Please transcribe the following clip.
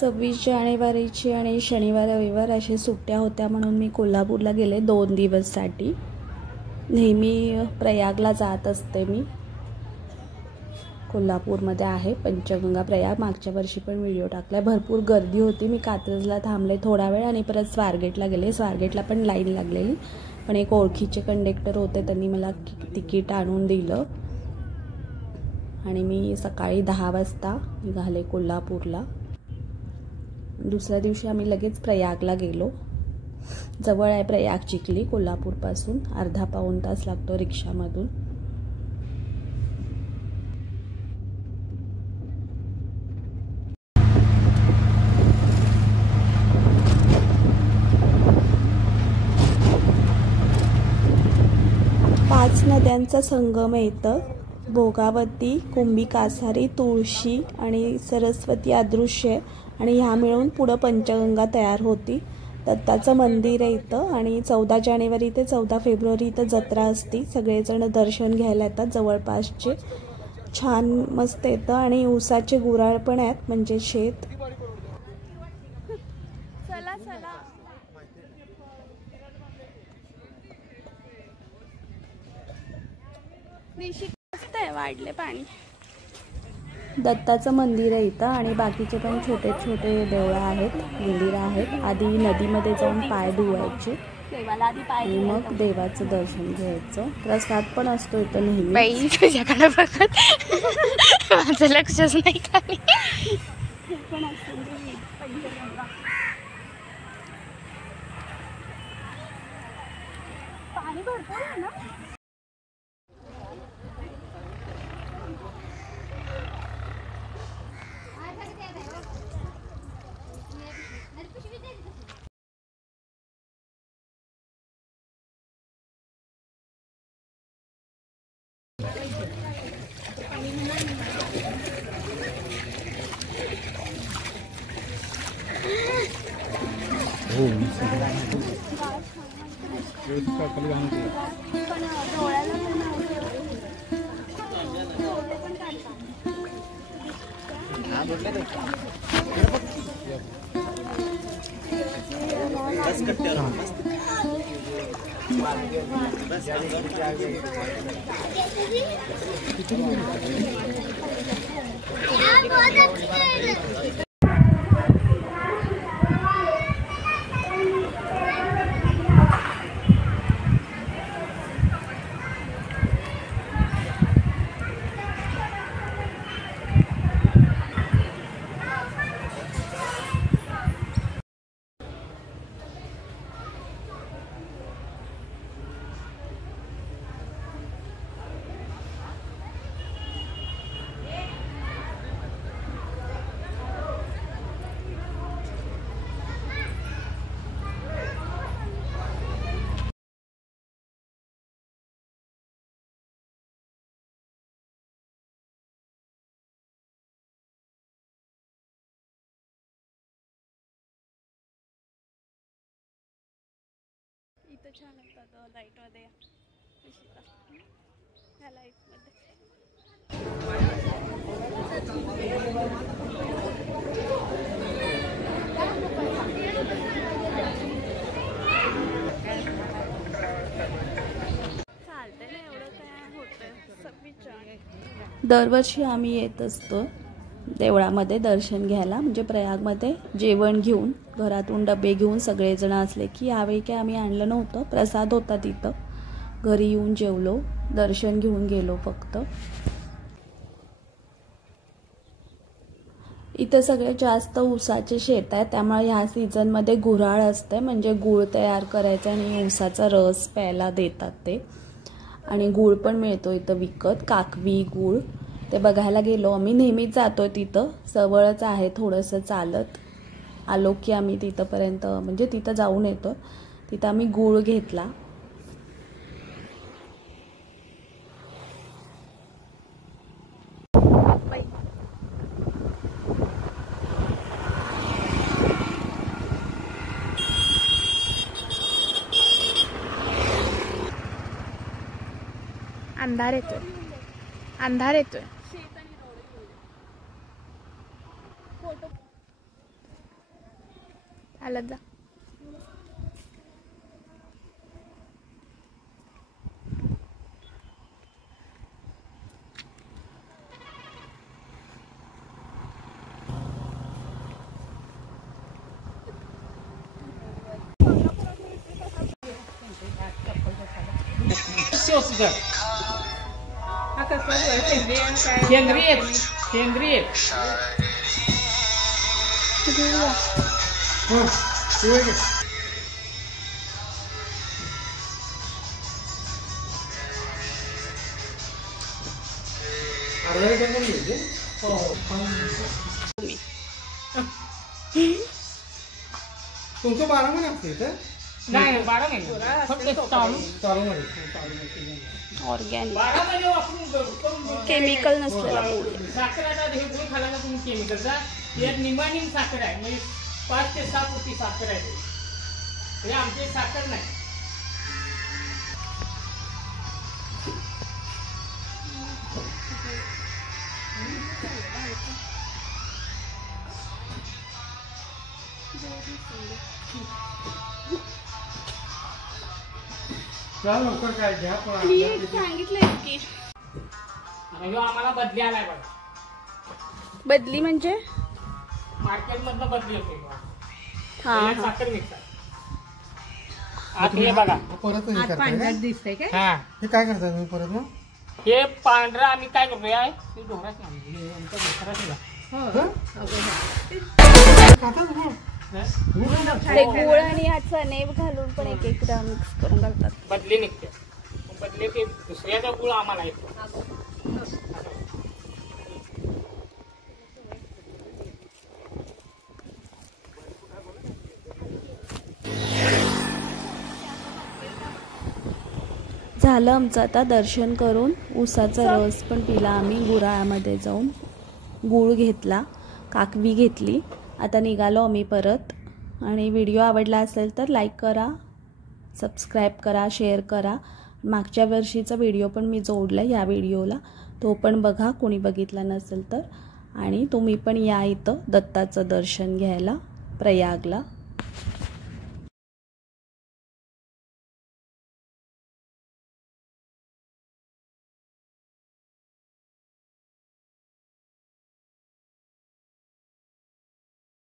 26 जानेवारीची आणि शनिवार रविवार अशा सुट्ट्या होत्या म्हणून मी कोल्हापूरला गेले 2 दिवससाठी। नेहमी प्रयागला जात असते मी। कोल्हापूरमध्ये आहे पंचगंगा प्रयाग। मागच्या वर्षी पण व्हिडिओ टाकला। भरपूर गर्दी होती। मी कात्रजला थांबले थोडा वेळ आणि परत स्वारगेटला गेले। स्वारगेटला पण लाईन लागलेली, पण एक ओळखीचे कंडक्टर होते, त्यांनी मला तिकीट आणून दिलं आणि मी सकाळी 10 वाजता निघाले कोल्हापूरला। दुसऱ्या दिवशी आम्ही लगेच प्रयागला गेलो। जवळ आहे प्रयाग चिखली कोल्हापूरपासून, अर्धा पाऊण तास लागतो रिक्षामधून। पाच नद्यांचा संगम येतं। भोगावती, कुंभी कासारी, तुळशी आणि सरस्वती अदृश्य, आणि ह्या मिळून पुढे पंचगंगा तयार होती। दत्ताचं मंदिर आहे इथं आणि 14 जानेवारी ते 14 फेब्रुवारी इथं जत्रा असती। सगळेजण दर्शन घ्यायला येतात जवळपासचे। छान मस्त येतं आणि ऊसाचे गुराळ पण आहेत, म्हणजे शेत। चला चला वाढले पाणी। दत्ताचं मंदिर आहे इथं आणि बाकीचे पण छोटे छोटे देवळं आहेत, मंदिरं आहेत। आधी नदीमध्ये जाऊन पाय धुवायचे आणि मग देवाचं दर्शन घ्यायचं। प्रसाद पण असतो इथं नेहमी। बाई तुझ्याकडे बघत माझं लक्षच नाही खाली। पाणी भरपूर आहे ना। इथं छान असतात लाईट मध्ये, ह्या लाईट मध्ये। चालतंय ना, एवढं काय होतं। 26 दरवर्षी आम्ही येत असतो देवळामध्ये दर्शन घ्यायला, म्हणजे प्रयागमध्ये जेवण घेऊन, घरातून डबे घेऊन सगळेजण असले की। यावेळी काय आम्ही आणलं नव्हतं, प्रसाद होता तिथं, घरी येऊन जेवलो, दर्शन घेऊन गेलो फक्त। इथं सगळे जास्त ऊसाचे शेत आहे, त्यामुळे ह्या सीझनमध्ये गुऱ्हाळ असते, म्हणजे गूळ तयार करायचा आणि ऊसाचा रस प्यायला देतात ते। आणि गूळ पण मिळतो इथं विकत, काकवी गूळ। ते बघायला गेलो आम्ही, नेहमीच जातोय तिथं, जवळच आहे, थोडंसं चालत आलो की आम्ही तिथंपर्यंत, म्हणजे तिथं जाऊन येतो। तिथं आम्ही गूळ घेतला। अंधार येतोय, अंधार येतोय। चालत जा. सेंद्रिय तुमचं 12 महिने असते इथं? नाही 12 महिने फक्त चालू मध्ये ऑर्गॅनिक 12 महिने वापरून केमिकल नसलेला गुळ. साखर आता हे गुळ खाला ना तुम्ही केमिकलचा एक निमानी साखर आहे म्हणजे 5 ते 6 पोती साखर आहे हे आमची साखर नाही. लवकर काय घ्या सांगितलंय की आम्हाला बदली आलाय बघा. बदली म्हणजे मार्केट मधनं बदली होते हा साखर विकतात. हे बघा परत दिसतंय काय? हा हे काय करता तुम्ही परत मग? हे पांढरा आम्ही काय करतो आहे ते ढोराच नाही आमच्या ढोराच ते गुळ आणि हा चणे घालून पण एक एकदा मिक्स करून घालतात. बदली निघते बदली ते दुसऱ्याचा गुळ आम्हाला येतो. झालं आमचं आता दर्शन करून. ऊसाचा रस पण पिला आम्ही. गुराळ्यामध्ये जाऊन गूळ घेतला, काकवी घेतली. आता निघालो आम्ही परत. आणि व्हिडिओ आवडला असेल तर लाईक करा, सबस्क्राईब करा, शेअर करा. मागच्या वर्षीचा व्हिडिओ पण मी जोडला ह्या व्हिडिओला, तो पण बघा कोणी बघितला नसेल तर. आणि तुम्ही पण या इथं दत्ताचं दर्शन घ्यायला प्रयागला.